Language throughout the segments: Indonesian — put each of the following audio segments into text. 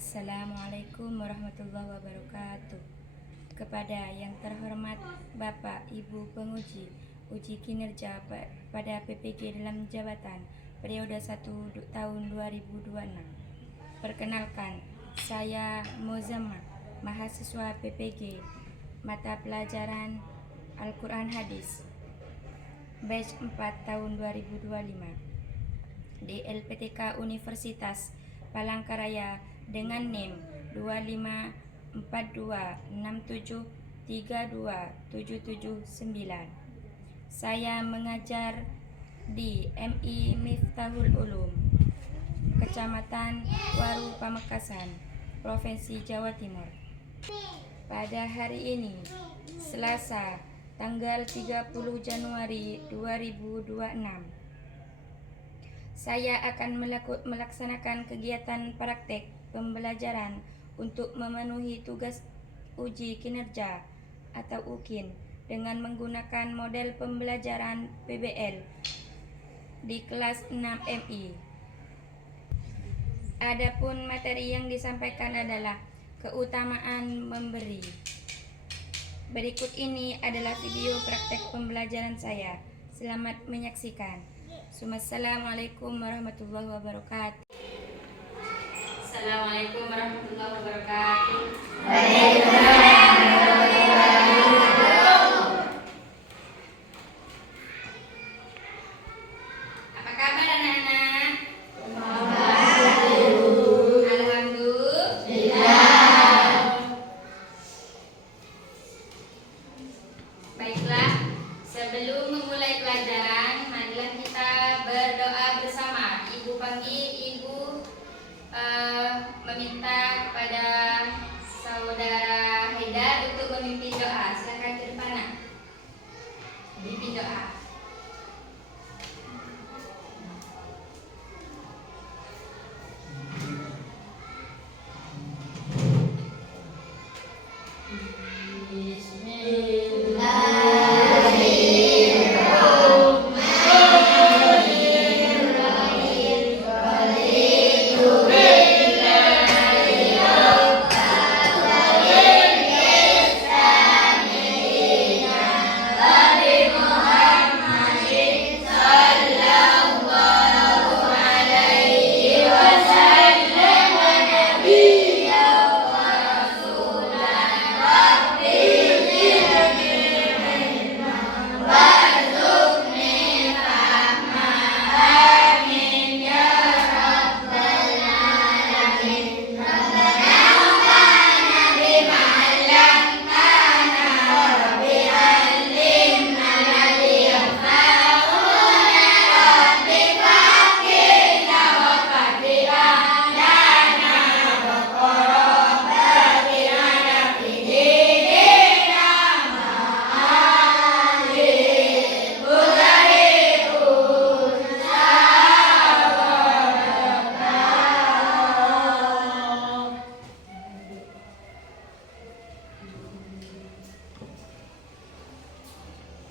Assalamualaikum warahmatullahi wabarakatuh. Kepada yang terhormat Bapak Ibu penguji uji kinerja pada PPG dalam jabatan periode 1 tahun 2026. Perkenalkan, saya Muzammar, mahasiswa PPG mata pelajaran Al-Quran Hadis batch 4 tahun 2025 di LPTK Universitas Palangkaraya dengan NIM 2542673279. Saya mengajar di MI Miftahul Ulum, Kecamatan Waru Pamekasan, Provinsi Jawa Timur. Pada hari ini, Selasa, tanggal 30 Januari 2026, saya akan melaksanakan kegiatan praktek pembelajaran untuk memenuhi tugas uji kinerja atau UKIN dengan menggunakan model pembelajaran PBL di kelas 6 MI. Adapun materi yang disampaikan adalah keutamaan memberi. Berikut ini adalah video praktek pembelajaran saya. Selamat menyaksikan. Assalamualaikum warahmatullahi wabarakatuh. Assalamualaikum warahmatullahi wabarakatuh. Apa kabar anak-anak? Alhamdulillah. Baiklah, sebelum memulai pelajaran, marilah kita berdoa bersama. Ibu panggil, Ibu meminta kepada saudara Haidar untuk memimpin doa. Silakan ke depan, nak. Memimpin doa.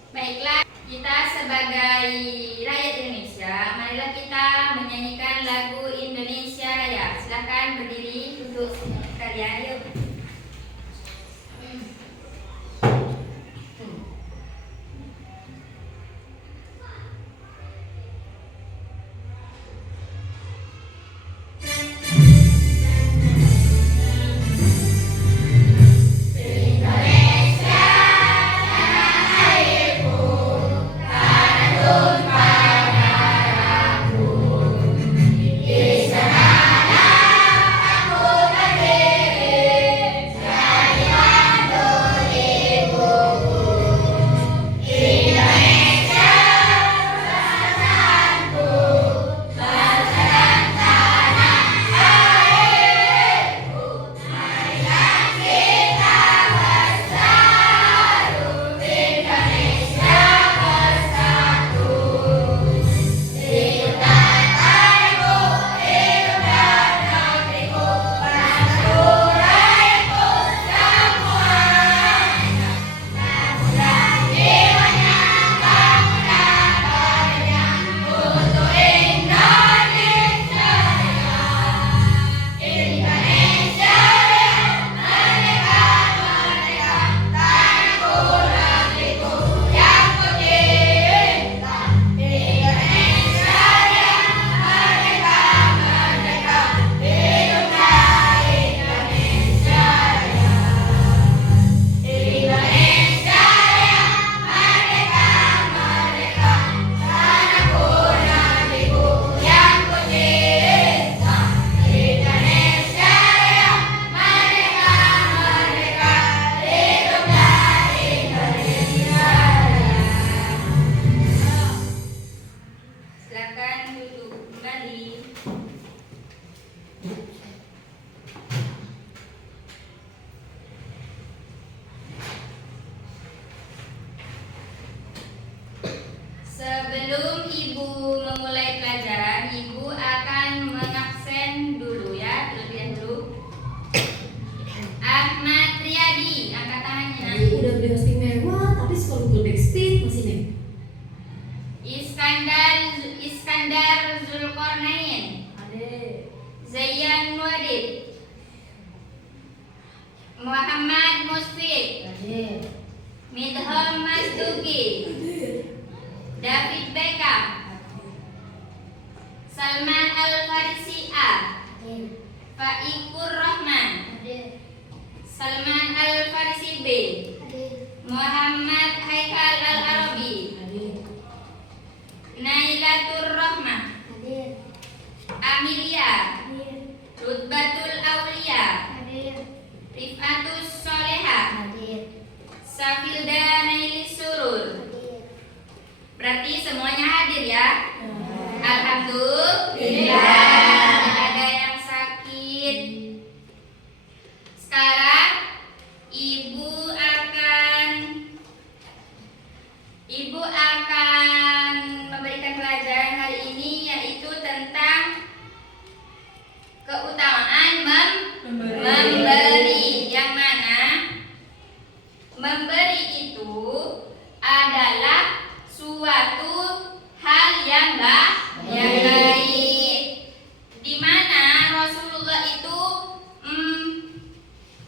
Baiklah, kita sebagai rakyat Indonesia, marilah kita menyanyikan lagu Indonesia Raya. Silakan berdiri untuk kalian, yuk. Di sana aku berdiri. Zaidan Muadib, Muhammad Musfiq, Midham Masduki, David Beckham, Salman Al-Farisi A, Faikur Rahman, Salman Al-Farisi B, Muhammad Haikal Al-Arabi, Nailatur Rahmah, Amelia, Rutbatul Aulia, Rifatus Soleha, Safilda Nailis Surur. Berarti semuanya hadir ya? Alhamdulillah. Tidak ada yang sakit. Sekarang Ibu akan memberikan pelajaran hari ini, yaitu tentang keutamaan memberi. Yang mana memberi itu adalah suatu hal yang baik, di mana Rasulullah itu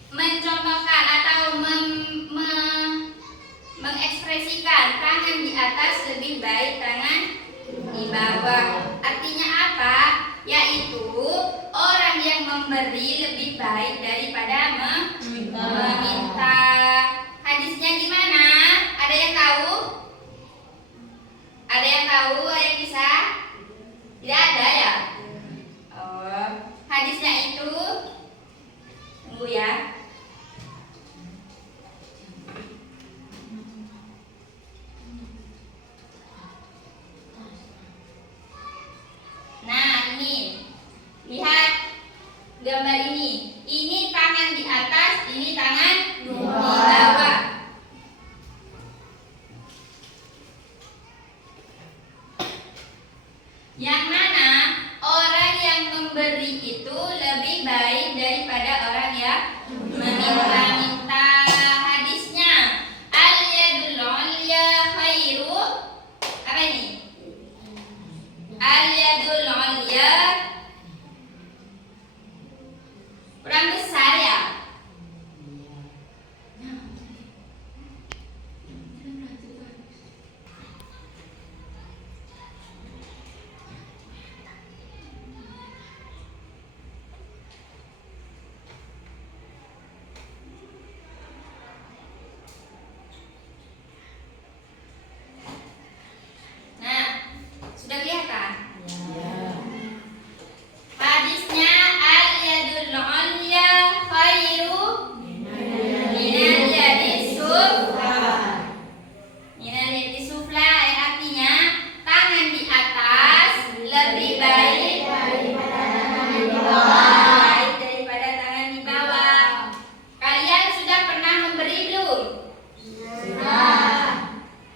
mencontohkan atau mengekspresikan tangan di atas lebih baik tangan di bawah. Artinya apa? Yaitu orang yang memberi lebih baik daripada meminta. Hadisnya gimana? Ada yang tahu? Ada yang tahu? Ada yang bisa? Tidak ada ya? Oh, hadisnya itu, tunggu ya. Nah, ini lihat gambar ini. Ini tangan di atas, ini tangan di bawah. Yang mana orang yang memberi itu lebih baik daripada orang yang meminta-minta. Hadisnya al-yadul ulya khairu, apa ini? Al-yadul ulya kurang besar ya? Nah, sudah kelihatan? Hadisnya al-yadul ulya khairu minal yadis sufla. Minal yadis sufla yang artinya tangan di atas lebih baik daripada tangan di bawah. Kalian sudah pernah memberi belum?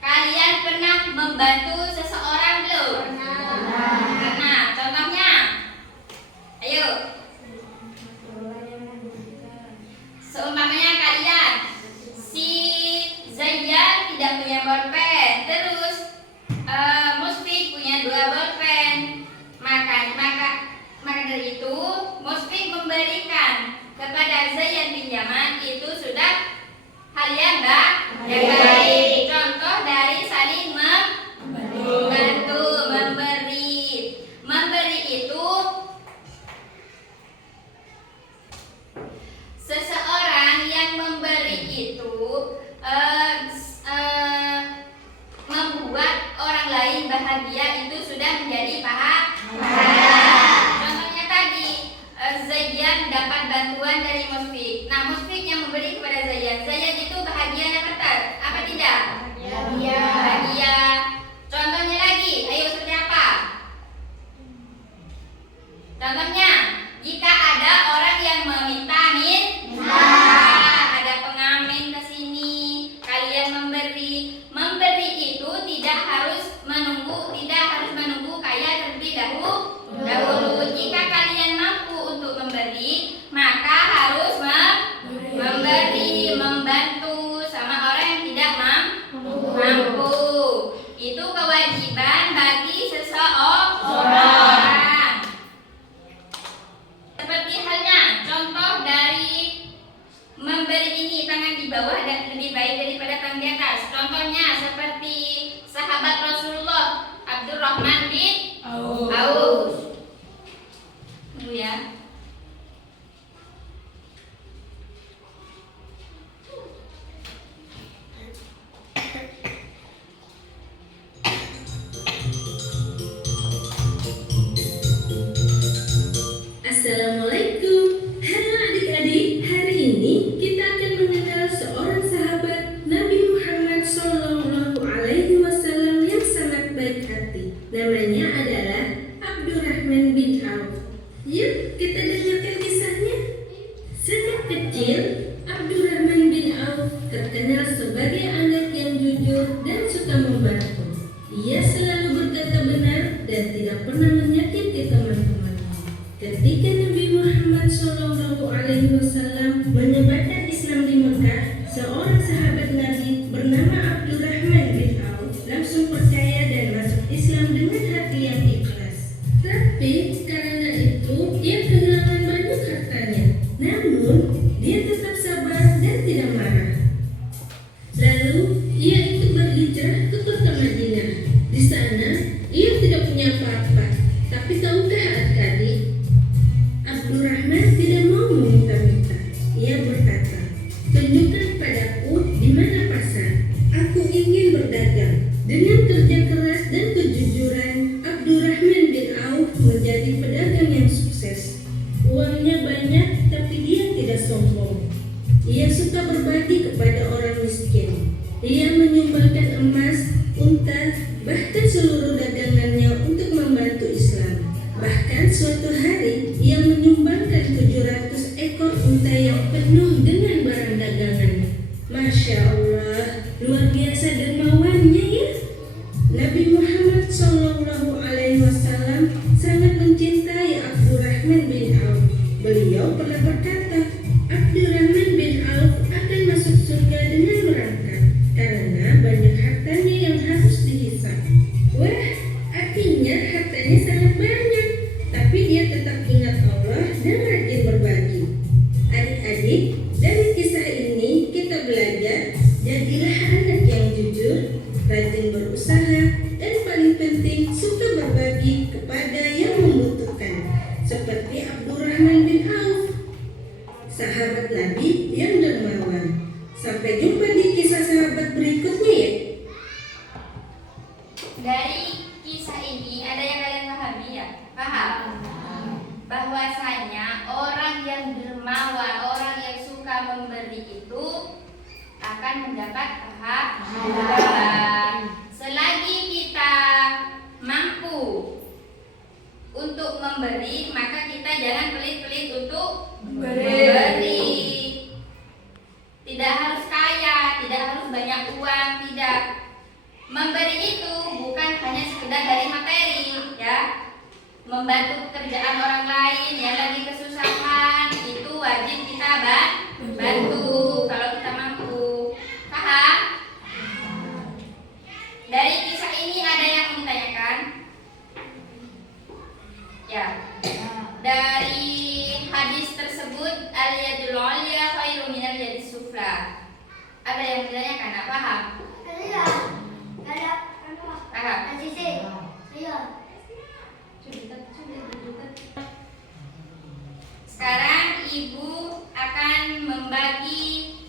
Kalian pernah membantu seseorang belum? Pernah. Contohnya? Ayo. Seumpamanya kalian, si Zaidan tidak punya bolpen, terus Musfiq punya 2 bolpen. Maka dari itu Musfiq memberikan kepada Zaidan pinjaman, itu sudah hal yang baik. Contoh dari saling membantu, memberi. Memberi itu seseorang yang memberi itu membuat orang lain bahagia, itu sudah menjadi pahala. Contohnya tadi, Zaidan dapat bantuan dari Musfiq. Nah, Musfiq yang memberi kepada Zaidan. Zaidan itu bahagia apa tidak? Bahagia. Contohnya lagi, ayo seperti apa? Contohnya, jika ada orang yang meminta ada pengamen ke sini, kalian memberi. Memberi itu tidak harus menunggu kaya terlebih dahulu. Jika kalian mampu untuk memberi, maka harus memberi, membantu sama orang yang tidak mampu. kecil, Abdurrahman bin Auf terkenal sebagai anak yang jujur dan suka membantu. Ia selalu berkata benar dan tidak pernah menyakiti teman-temannya. Ketika Nabi Muhammad SAW menyebarkan Islam di Mekah, seorang sahabat Nabi bernama Abdurrahman bin Auf langsung percaya dan masuk Islam dengan hati yang ikhlas. Tapi karena itu ia kehilangan banyak hartanya. Namun dia tetap sabar dan tidak marah. Lalu ia ikut berhijrah ke kota Madinah. Di sana ia tidak punya apa-apa. Tapi tahukah adik-adik, Abdurrahman tidak mau meminta-minta. Ia berkata, "Tunjukkan padaku di mana pasar. Aku ingin berdagang." Dengan kerja keras dan kejujuran, Abdurrahman bin Auf menjadi pedagang yang sukses. Uangnya banyak, tapi dia tidak sombong. Ia suka berbagi kepada orang miskin. Ia menyumbangkan emas, unta, bahkan seluruh dagangannya untuk membantu Islam. Bahkan suatu hari ia menyumbangkan 700 ekor unta yang penuh dengan barang dagangannya. Masya Allah, luar biasa dermawannya ya. Nabi Muhammad SAW sangat mencintai Abdurrahman bin Auf. Beliau pernah berkata, Abdurrahman bin Auf akan masuk surga dengan merangkak karena banyak hartanya yang harus dihisab. Wah, artinya hartanya sangat banyak, tapi dia tetap ingat Allah dan rajin berbagi. Adik-adik, dari kisah ini kita belajar, jadilah anak yang jujur, rajin berusaha, dan paling penting suka berbagi kepada yang membutuhkan, seperti Abdurrahman bin Auf, sahabat Nabi yang dermawan. Sampai jumpa di kisah sahabat berikutnya ya. Dari kisah ini ada yang kalian pahami ya? Paham? Bahwasanya orang yang dermawan, orang yang suka memberi itu akan mendapat pahala. Selagi kita mampu untuk memberi, maka kita jangan pelit-pelit untuk memberi. Tidak harus kaya, tidak harus banyak uang, tidak. Memberi itu bukan hanya sekedar dari materi, ya. Membantu pekerjaan orang lain yang lagi kesusahan itu wajib kita bantu kalau kita mampu. Paham? Dari kisah ini ada yang mau ditanyakan? Ya. Dari hadis tersebut, al-yadul ulya khairum minal yadis sufla. Ada yang mau ditanyakan? Enggak paham? Paham? Sekarang ibu akan membagi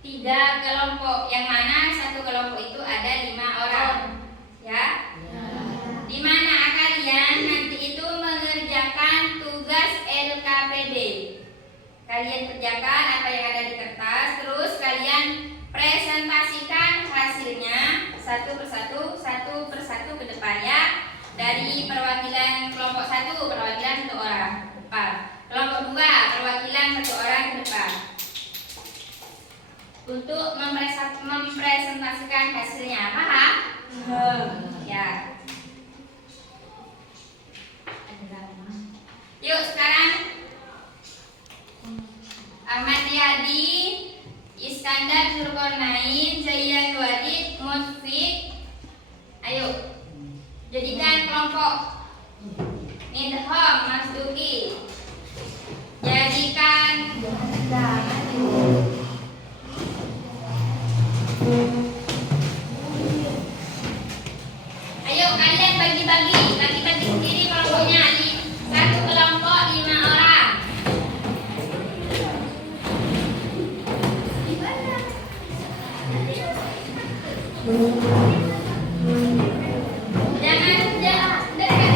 3 kelompok, yang mana satu kelompok itu ada 5 orang, ya. Di mana kalian nanti itu mengerjakan tugas LKPD. Kalian kerjakan apa yang ada di kertas, terus kalian presentasikan hasilnya satu persatu ke depan ya. Dari perwakilan kelompok 1, perwakilan 1 orang ke depan. Kelompok 2, perwakilan 1 orang ke depan. Untuk mempresentasikan hasilnya, paham? Ya. Yuk sekarang Ahmad Riyadi, Iskandar Zulkarnain, Zayyad Wadid, Musfik. Ayo jadikan kelompok. Nidham Masduki, jadikan ayo kalian bagi-bagi sendiri kelompoknya. Satu kelompok 5 orang. Jangan dekat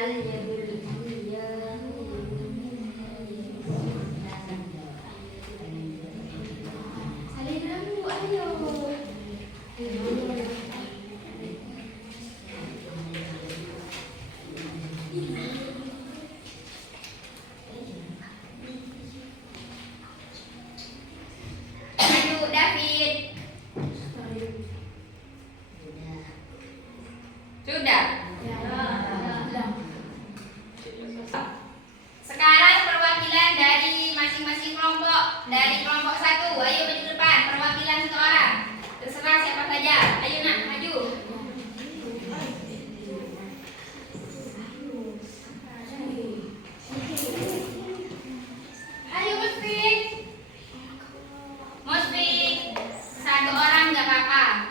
al-yadul ulya. Salin dulu, ayo. Ayo, David. Sudah. Sekarang perwakilan dari masing-masing kelompok. Dari kelompok 1, ayo maju depan. Perwakilan 1 orang. Terserah siapa saja. Ayo nak, maju. Ayo Musfik. Musfik. 1 orang nggak apa-apa.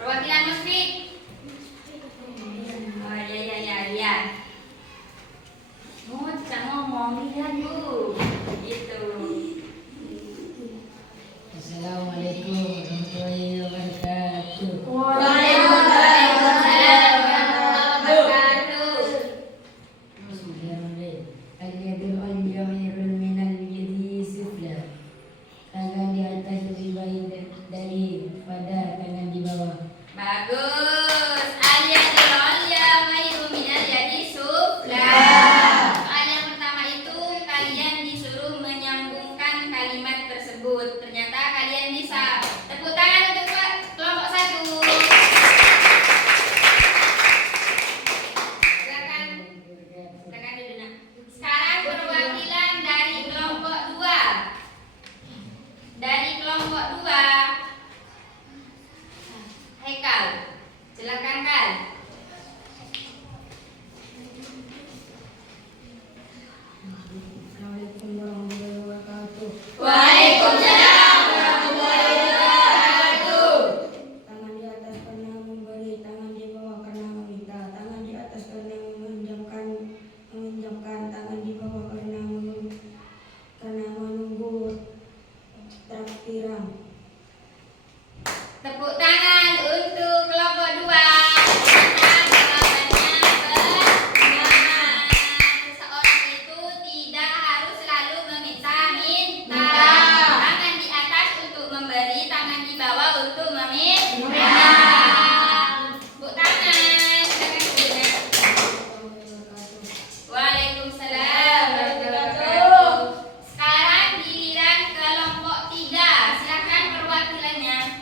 Perwakilan Musfik. Oh iya. Oh, bisa ngomong lihat Bu. Gitu. Assalamualaikum warahmatullahi wabarakatuh. Waalaikumsalam warahmatullahi wabarakatuh. Al-yadul ulya khairun minal yadi sufla. Tangan di atas lebih baik daripada tangan di bawah. Bagus. Al-yadul ulya khairum minal yadi sufla. Soal yang pertama itu kalian disuruh menyambungkan kalimat tersebut. Ternyata kalian bisa. Tepuk tangan untuk kelompok 1. Silakan dulu nak. Sekarang perwakilan dari kelompok 2. Dari kelompok 2, Haikal. Silakan Kal. Assalamualaikum warahmatullahi wabarakatuh. Waalaikumsalam warahmatullahi wabarakatuh. Tangan di atas karena memberi, tangan di bawah karena meminta. Tangan di atas karena meminjamkan, tangan di bawah karena menunggu traktiran. Tepuk tangan untuk kelompok 2. Ternyata jawabannya benar. Seseorang itu tidak harus selalu meminta-minta. Tangan di atas untuk memberi, tangan di bawah untuk meminta. Tepuk tangan. Silakan Bunda. Waalaikumsalam warahmatullahi wabarakatuh. Sekarang giliran kelompok 3. Silakan perwakilannya.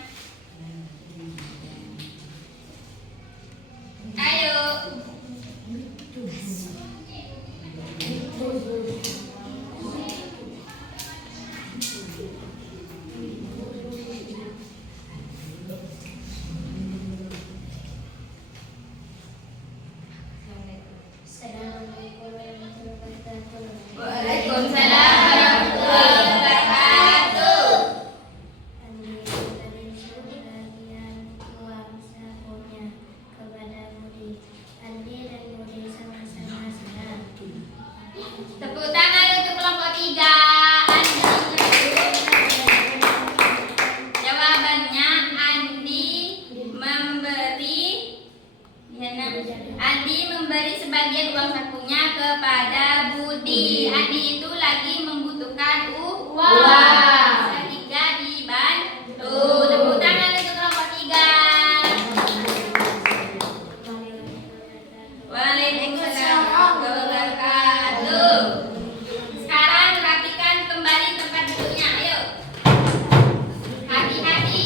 Ayo. Waalaikumsalam warahmatullahi wabarakatuh. Tepuk tangan untuk kelompok 3. Jawabannya Andi memberi, Andi memberi sebagian uang sakunya kepada Budi. Andi itu lagi membutuhkan uang sehingga dibantu. Tepuk tangan untuk kelompok 3. Waalaikumsalam warahmatullahi wabarakatuh. Sekarang rapikan kembali tempat duduknya. Ayo. Hati-hati.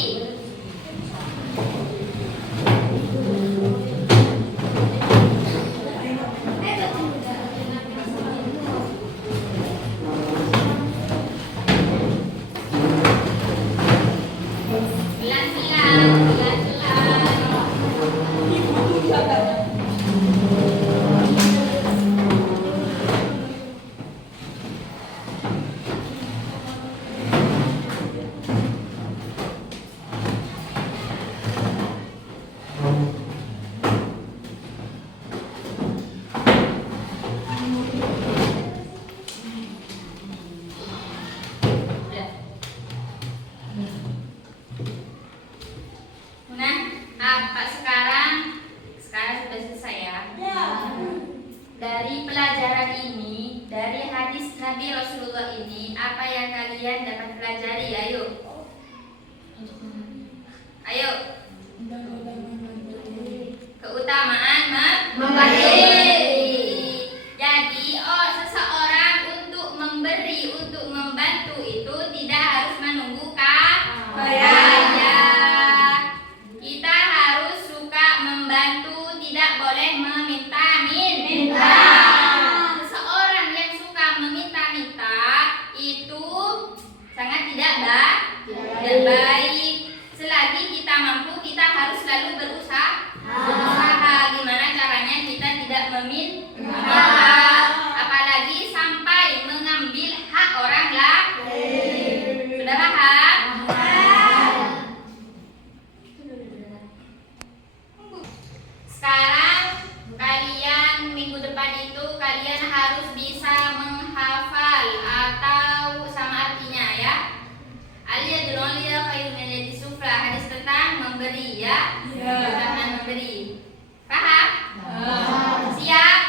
Jadi, seseorang untuk memberi, untuk membantu itu tidak harus menunggu kaya. Kita harus suka membantu, tidak boleh meminta-minta. Seseorang yang suka meminta-minta itu sangat tidak baik. Selagi kita mampu, kita harus selalu berusaha. Gimana caranya kita tidak meminta, apalagi sampai mengambil hak orang lain. Sudah paham? Sekarang kalian minggu depan itu kalian harus bisa menghafal atau sama artinya ya. Aliyadul ulia khairun min yadis sufla, hadis tentang memberi ya. Tentang memberi. Paham? Siap?